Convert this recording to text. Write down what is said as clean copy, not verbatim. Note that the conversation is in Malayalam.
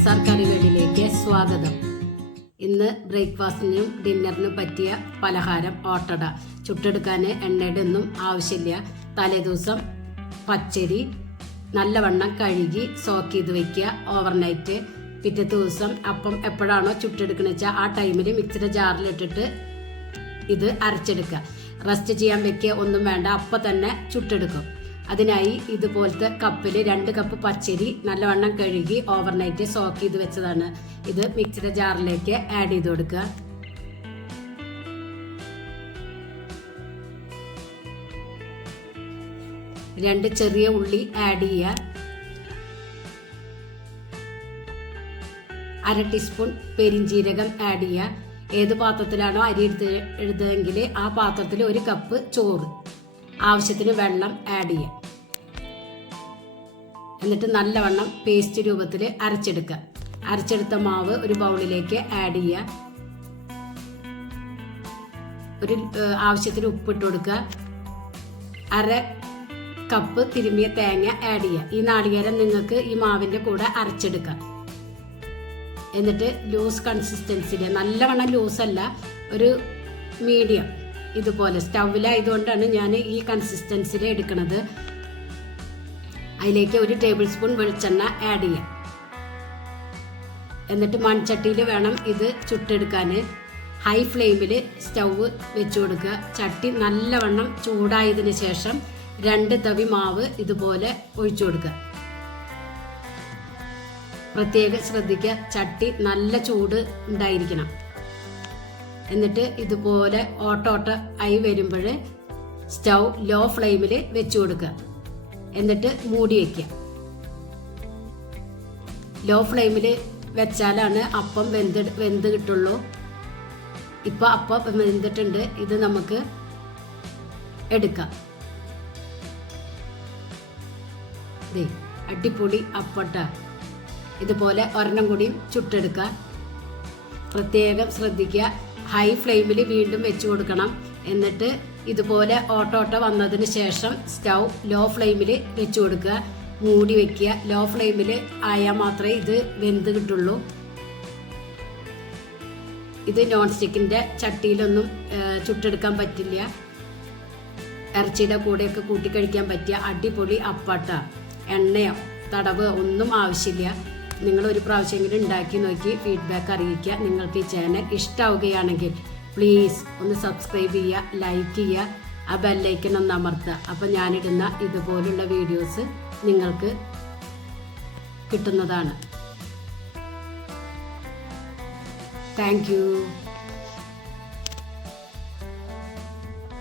SR കറിവേടിലേക്ക് സ്വാഗതം. ഇന്ന് ബ്രേക്ക്ഫാസ്റ്റിനും ഡിന്നറിനും പറ്റിയ പലഹാരം ഓട്ടട. ചുട്ടെടുക്കാൻ എണ്ണയുടെ ഒന്നും ആവശ്യമില്ല. തലേദിവസം പച്ചരി നല്ലവണ്ണം കഴുകി സോക്ക് ചെയ്ത് വയ്ക്കുക ഓവർനൈറ്റ്. പിറ്റേ ദിവസം അപ്പം എപ്പോഴാണോ ചുട്ടെടുക്കണമെന്ന് വെച്ചാൽ ആ ടൈമിൽ മിക്സിയുടെ ജാറിലിട്ടിട്ട് ഇത് അരച്ചെടുക്കുക. റെസ്റ്റ് ചെയ്യാൻ വെക്കുക ഒന്നും വേണ്ട, അപ്പം തന്നെ ചുട്ടെടുക്കും. അതിനായി ഇതുപോലത്തെ കപ്പിൽ 2 കപ്പ് പച്ചരി നല്ലവണ്ണം കഴുകി ഓവർനൈറ്റ് സോക്ക് ചെയ്ത് വെച്ചതാണ്. ഇത് മിക്സിയുടെ ജാറിലേക്ക് ആഡ് ചെയ്ത് കൊടുക്കുക. രണ്ട് ചെറിയ ഉള്ളി ആഡ് ചെയ്യുക. 1/2 ടീസ്പൂൺ പെരിഞ്ജീരകം ആഡ് ചെയ്യുക. ഏത് പാത്രത്തിലാണോ അരി എടുത്തതെങ്കിൽ ആ പാത്രത്തിൽ 1 കപ്പ് ചോറ്, ആവശ്യത്തിന് വെള്ളം ആഡ് ചെയ്യുക. എന്നിട്ട് നല്ലവണ്ണം പേസ്റ്റ് രൂപത്തിൽ അരച്ചെടുക്കുക. അരച്ചെടുത്ത മാവ് ഒരു ബൗളിലേക്ക് ആഡ് ചെയ്യുക. ഒരു ആവശ്യത്തിന് ഉപ്പിട്ട് കൊടുക്കുക. 1/2 കപ്പ് തിരുമ്മിയ തേങ്ങ ആഡ് ചെയ്യുക. ഈ നാളികേരം നിങ്ങൾക്ക് ഈ മാവിൻ്റെ കൂടെ അരച്ചെടുക്കാം. എന്നിട്ട് ലൂസ് കൺസിസ്റ്റൻസിയിൽ, നല്ലവണ്ണം ലൂസല്ല, ഒരു മീഡിയം ഇതുപോലെ സ്റ്റൗവിലായതുകൊണ്ടാണ് ഞാൻ ഈ കൺസിസ്റ്റൻസിയിൽ എടുക്കുന്നത്. അതിലേക്ക് 1 ടേബിൾ സ്പൂൺ വെളിച്ചെണ്ണ ആഡ് ചെയ്യാം. എന്നിട്ട് മൺചട്ടിയിൽ വേണം ഇത് ചുട്ടെടുക്കാൻ. ഹൈ ഫ്ലെയിമിൽ സ്റ്റൗവ് വെച്ച് കൊടുക്കുക. ചട്ടി നല്ലവണ്ണം ചൂടായതിന് ശേഷം 2 തവി മാവ് ഇതുപോലെ ഒഴിച്ചു കൊടുക്കുക. പ്രത്യേകം ശ്രദ്ധിക്കുക, ചട്ടി നല്ല ചൂട് ഉണ്ടായിരിക്കണം. എന്നിട്ട് ഇതുപോലെ ഓട്ടോട്ട ആയി വരുമ്പോൾ സ്റ്റൗ ലോ ഫ്ലെയിമിൽ വെച്ച് കൊടുക്കുക. എന്നിട്ട് മൂടി വയ്ക്കുക. ലോ ഫ്ലെയിമിൽ വെച്ചാലാണ് അപ്പം വെന്ത് കിട്ടുള്ളൂ. ഇപ്പം അപ്പം വെന്തിട്ടുണ്ട്. ഇത് നമുക്ക് എടുക്കാം. അടിപൊളി അപ്പട്ട. ഇതുപോലെ ഒരെണ്ണം കൂടിയും ചുട്ടെടുക്കുക. പ്രത്യേകം ശ്രദ്ധിക്കുക, ഹൈ ഫ്ലെയിമിൽ വീണ്ടും വെച്ച് കൊടുക്കണം. എന്നിട്ട് ഇതുപോലെ ഓട്ടോട്ട വന്നതിന് ശേഷം സ്റ്റൗ ലോ ഫ്ലെയിമിൽ വെച്ച് കൊടുക്കുക. മൂടി വെക്കുക. ലോ ഫ്ലെയിമിൽ ആയാൽ മാത്രമേ ഇത് വെന്ത് കിട്ടുള്ളൂ. ഇത് നോൺ സ്റ്റിക്കിൻ്റെ ചട്ടിയിലൊന്നും ചുട്ടെടുക്കാൻ പറ്റില്ല. ഇറച്ചിയുടെ കൂടെയൊക്കെ കൂട്ടിക്കഴിക്കാൻ പറ്റിയ അടിപൊളി അപ്പട്ട. എണ്ണയോ തടവ് ഒന്നും ആവശ്യമില്ല. നിങ്ങളൊരു പ്രാവശ്യമെങ്കിലും ഉണ്ടാക്കി നോക്കി ഫീഡ്ബാക്ക് അറിയിക്കുക. നിങ്ങൾക്ക് ഈ ചാനൽ ഇഷ്ടമാവുകയാണെങ്കിൽ പ്ലീസ് ഒന്ന് സബ്സ്ക്രൈബ് ചെയ്യുക, ലൈക്ക് ചെയ്യുക, ആ ബെല്ലൈക്കൺ ഒന്ന് അമർത്തുക. അപ്പോൾ ഞാനിടുന്ന ഇതുപോലുള്ള വീഡിയോസ് നിങ്ങൾക്ക് കിട്ടുന്നതാണ്. Thank you.